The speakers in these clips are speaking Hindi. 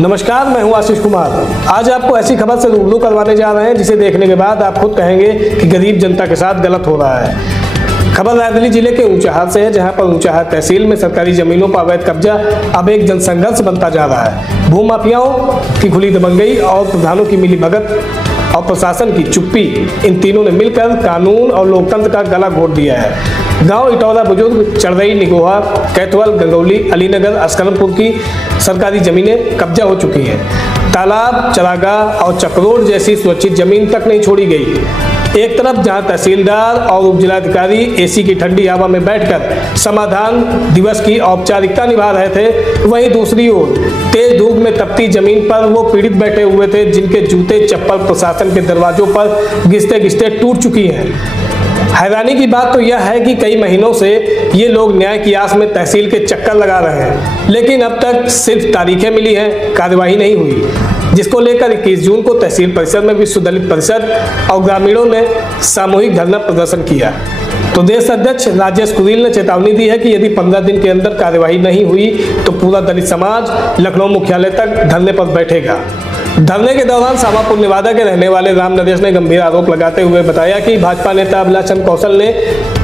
नमस्कार, मैं हूं आशीष कुमार। आज आपको ऐसी खबर से रूबरू करवाने जा रहे हैं जिसे देखने के बाद आप खुद कहेंगे कि गरीब जनता के साथ गलत हो रहा है। खबर रायबरेली जिले के ऊंचाहार से है, जहां पर ऊंचाहार तहसील में सरकारी जमीनों पर अवैध कब्जा अब एक जनसंघर्ष बनता जा रहा है। भूमाफियाओं की खुली दबंगई और प्रधानों की मिलीभगत और प्रशासन की चुप्पी, इन तीनों ने मिलकर कानून और लोकतंत्र का गला घोट दिया है। गांव इटौरा बुजुर्ग, चढ़रई, निगोहा, कैथवल, गंगौली, अलीनगर, अस्करमपुर की सरकारी जमीनें कब्जा हो चुकी हैं। तालाब, चरागाह और चक्रोड जैसी सुरक्षित जमीन तक नहीं छोड़ी गई। एक तरफ जहां तहसीलदार और उपजिलाधिकारी एसी की ठंडी हवा में बैठकर समाधान दिवस की औपचारिकता निभा रहे थे, वहीं दूसरी ओर तेज धूप में तपती जमीन पर वो पीड़ित बैठे हुए थे जिनके जूते चप्पल प्रशासन के दरवाजों पर घिसते घिसते टूट चुकी हैं। हैरानी की बात तो यह है कि कई महीनों से ये लोग न्याय की आस में तहसील के चक्कर लगा रहे हैं, लेकिन अब तक सिर्फ तारीखें मिली हैं, कार्यवाही नहीं हुई, जिसको लेकर 21 जून को तहसील परिसर में विश्व दलित परिषद और ग्रामीणों ने सामूहिक धरना प्रदर्शन किया। प्रदेश अध्यक्ष राजेश कुरील ने चेतावनी दी है कि यदि 15 दिन के अंदर कार्यवाही नहीं हुई तो पूरा दलित समाज लखनऊ मुख्यालय तक धरने पर बैठेगा। धरने के दौरान सामापुर नेवादा के रहने वाले राम नरेश ने गंभीर आरोप लगाते हुए बताया कि भाजपा नेता अभिलाषचंद्र कौशल ने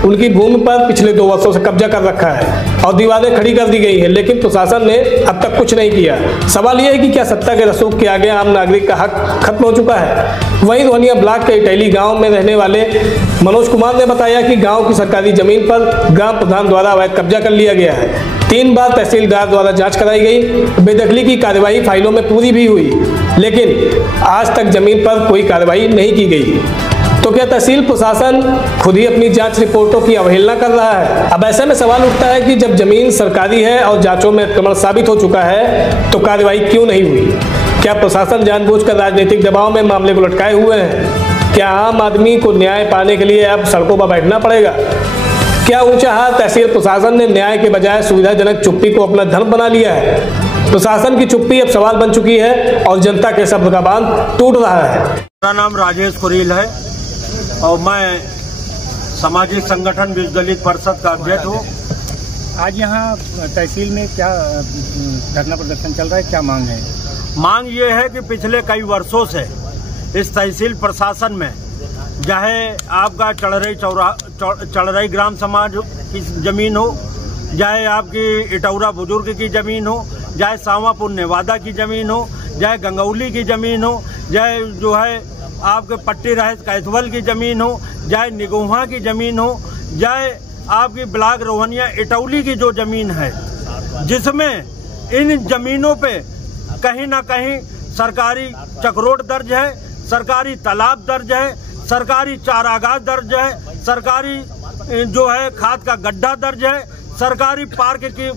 उनकी भूमि पर पिछले 2 वर्षों से कब्जा कर रखा है और दीवारें खड़ी कर दी गई हैं, लेकिन प्रशासन ने अब तक कुछ नहीं किया। सवाल यह है कि क्या सत्ता के रसूख के आगे आम नागरिक का हक खत्म हो चुका है? वहीं रोहनिया ब्लॉक के इटैली गांव में रहने वाले मनोज कुमार ने बताया कि गांव की सरकारी जमीन पर ग्राम प्रधान द्वारा अवैध कब्जा कर लिया गया है। 3 बार तहसीलदार द्वारा जांच कराई गई, बेदखली की कार्यवाही फाइलों में पूरी भी हुई, लेकिन आज तक जमीन पर कोई कार्रवाई नहीं की गई। तो क्या तहसील प्रशासन खुद ही अपनी जांच रिपोर्टों की अवहेलना कर रहा है? अब ऐसे में सवाल उठता है कि जब जमीन सरकारी है और जांचों में अतिक्रमण साबित हो चुका है तो कार्रवाई क्यों नहीं हुई? क्या प्रशासन जानबूझकर राजनीतिक दबाव में मामले को लटकाए हुए हैं? क्या आम आदमी को न्याय पाने के लिए अब सड़कों पर बैठना पड़ेगा? क्या ऊंचाहार तहसील प्रशासन ने न्याय के बजाय सुविधाजनक चुप्पी को अपना धर्म बना लिया है? प्रशासन की चुप्पी अब सवाल बन चुकी है और जनता के सब्र का बांध टूट रहा है। मेरा नाम राजेश कुरील है और मैं सामाजिक संगठन विश्व दलित परिषद का अध्यक्ष हूँ। आज यहाँ तहसील में क्या धरना प्रदर्शन चल रहा है, क्या मांग है? मांग ये है कि पिछले कई वर्षों से इस तहसील प्रशासन में, चाहे आपका चढ़रई ग्राम समाज की जमीन हो, चाहे आपकी इटौरा बुजुर्ग की जमीन हो, चाहे सामापुर नेवादा की जमीन हो, चाहे गंगौली की जमीन हो, चाहे जो है आपके पट्टी रहे कैथवल की जमीन हो, चाहे निगोहा की जमीन हो, चाहे आपकी ब्लॉक रोहनिया इटौली की जो जमीन है, जिसमें इन जमीनों पे कहीं ना कहीं सरकारी चक्रोड दर्ज है, सरकारी तालाब दर्ज है, सरकारी चारागाह दर्ज है, सरकारी जो है खाद का गड्ढा दर्ज है, सरकारी पार्क की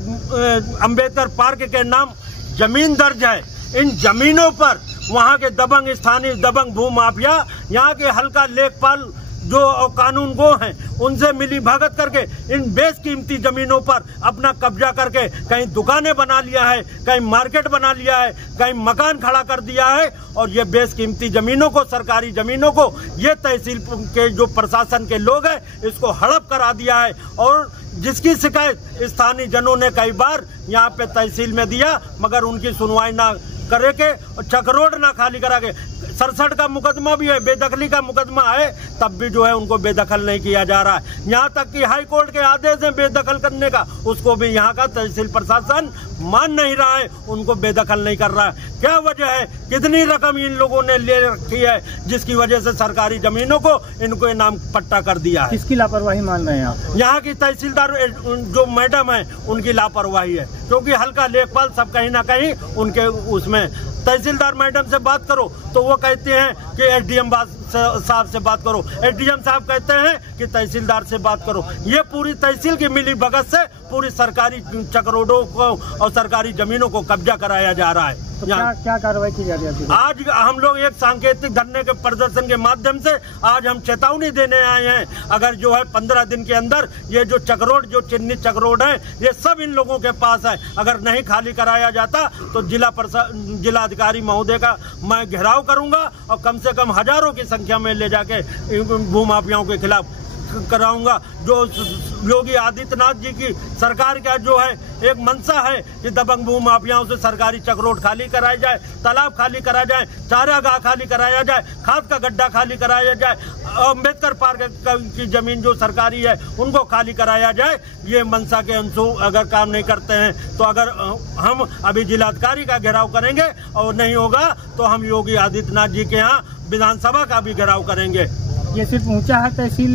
अंबेडकर पार्क के नाम जमीन दर्ज है। इन जमीनों पर वहां के दबंग स्थानीय दबंग भूमाफिया, यहाँ के हल्का लेखपाल जो कानून गो हैं, उनसे मिली भगत करके इन बेशकीमती जमीनों पर अपना कब्जा करके कहीं दुकानें बना लिया है, कहीं मार्केट बना लिया है, कहीं मकान खड़ा कर दिया है। और ये बेशकीमती जमीनों को, सरकारी जमीनों को ये तहसील के जो प्रशासन के लोग हैं इसको हड़प करा दिया है। और जिसकी शिकायत स्थानीय जनों ने कई बार यहाँ पे तहसील में दिया, मगर उनकी सुनवाई ना करे के और चक्रोड ना खाली करा के, 67 का मुकदमा भी है, बेदखली का मुकदमा है, तब भी जो है उनको बेदखल नहीं किया जा रहा है। यहाँ तक कि हाई कोर्ट के आदेश है बेदखल करने का, उसको भी यहाँ का तहसील प्रशासन मान नहीं रहा है, उनको बेदखल नहीं कर रहा है। क्या वजह है? कितनी रकम इन लोगों ने ले रखी है जिसकी वजह से सरकारी जमीनों को इनको नाम पट्टा कर दिया है? किसकी लापरवाही मान रहे हैं आप? यहाँ की तहसीलदार जो मैडम है उनकी लापरवाही है, क्योंकि हल्का लेखपाल सब कहीं ना कहीं उनके उसमें। तहसीलदार मैडम से बात करो तो वो कहते हैं कि एसडीएम साहब से बात करो, एसडीएम साहब कहते हैं कि तहसीलदार से बात करो। ये पूरी तहसील की मिली भगत से पूरी सरकारी चक्रोडों को और सरकारी जमीनों को कब्जा कराया जा रहा है। तो क्या कार्रवाई की जा रही है? आज हम लोग एक सांकेतिक धरने के प्रदर्शन के माध्यम से आज हम चेतावनी देने आए हैं। अगर जो है 15 दिन के अंदर ये जो चक्रोड, जो चिन्हित चक्रोड है, ये सब इन लोगों के पास है, अगर नहीं खाली कराया जाता तो जिलाधिकारी महोदय का मैं घेराव करूंगा और कम से कम हजारों की संख्या में ले जाके भूमाफियाओं के खिलाफ कराऊंगा। जो योगी आदित्यनाथ जी की सरकार का जो है एक मंशा है कि दबंग भू माफियाओं से सरकारी चक्रोट खाली कराया जाए, तालाब खाली कराया जाए, चारागाह खाली कराया जाए, खाद का गड्ढा खाली कराया जाए, अम्बेडकर पार्क की जमीन जो सरकारी है उनको खाली कराया जाए। ये मंशा के अनुसार अगर काम नहीं करते हैं तो अगर हम अभी जिलाधिकारी का घेराव करेंगे और नहीं होगा तो हम योगी आदित्यनाथ जी के यहाँ विधानसभा का भी घेराव करेंगे। ये सिर्फ ऊंचाहार तहसील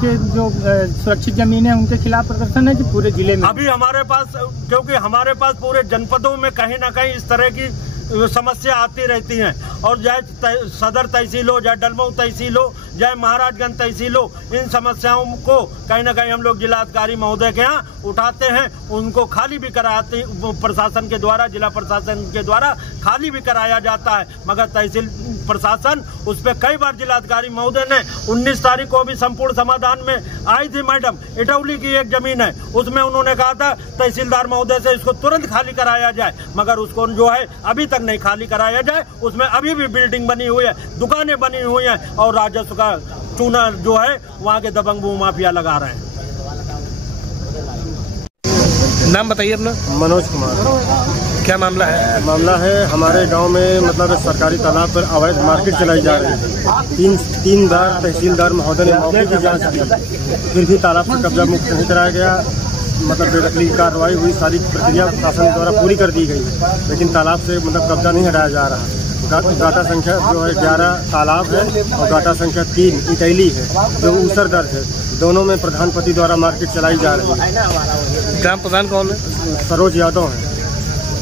के जो सुरक्षित जमीन है उनके खिलाफ प्रदर्शन है कि पूरे जिले में? अभी हमारे पास, क्योंकि हमारे पास पूरे जनपदों में कहीं ना कहीं इस तरह की समस्या आती रहती हैं और चाहे सदर तहसील हो, चाहे डलमऊ तहसील हो, चाहे महाराजगंज तहसील हो, इन समस्याओं को कहीं ना कहीं हम लोग जिलाधिकारी महोदय के यहाँ उठाते हैं, उनको खाली भी कराते प्रशासन के द्वारा, जिला प्रशासन के द्वारा खाली भी कराया जाता है। मगर तहसील प्रशासन उस पर कई बार जिलाधिकारी महोदय ने 19 तारीख को भी संपूर्ण समाधान में आई थी मैडम, इटौली की एक जमीन है उसमें उन्होंने कहा था तहसीलदार महोदय से इसको तुरंत खाली कराया जाए, मगर उसको जो है अभी तक नहीं खाली कराया जाए। उसमें अभी भी बिल्डिंग बनी हुई है, दुकानें बनी हुई हैं और राजस्व का चूना जो है वहाँ के दबंग भू माफिया लगा रहे हैं। नाम बताइए अपना। मनोज कुमार। क्या मामला है? मामला है हमारे गांव में मतलब सरकारी तालाब पर अवैध मार्केट चलाई जा रही है। तीन बार तहसीलदार महोदय ने मौके की जांच की, फिर भी तालाब पर कब्जा मुक्त नहीं कराया गया। मतलब बेदखली की कार्रवाई हुई, सारी प्रक्रिया प्रशासन द्वारा पूरी कर दी गई, लेकिन तालाब से मतलब कब्जा नहीं हटाया जा रहा। गाटा संख्या जो है 11 तालाब है और गाटा संख्या 3 इटैली है जो ऊसर दर्ज है। दोनों में प्रधानपति द्वारा मार्केट चलाई जा रही है। ग्राम प्रधान कौन है? सरोज यादव है।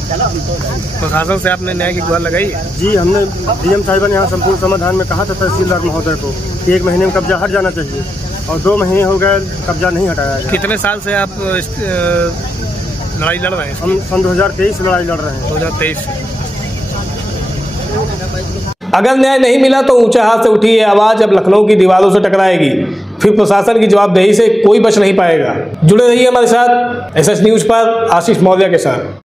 प्रशासन से आपने न्याय की गुहार लगाई? जी, हमने डीएम साहिबा ने यहाँ संपूर्ण समाधान में कहा था तहसीलदार महोदय को कि 1 महीने में कब्जा हट जाना चाहिए और 2 महीने हो गए कब्जा नहीं हटाया गया। कितने साल से आप लड़ाई लड़ रहे हैं? हम सन 2023 से लड़ाई लड़ रहे हैं। 2023। अगर न्याय नहीं मिला तो ऊंचाहार से उठी ये आवाज अब लखनऊ की दीवारों से टकराएगी। फिर प्रशासन की जवाबदेही से कोई बच नहीं पाएगा। जुड़े रहिए हमारे साथ एसएस न्यूज पर आशीष मौर्य के साथ।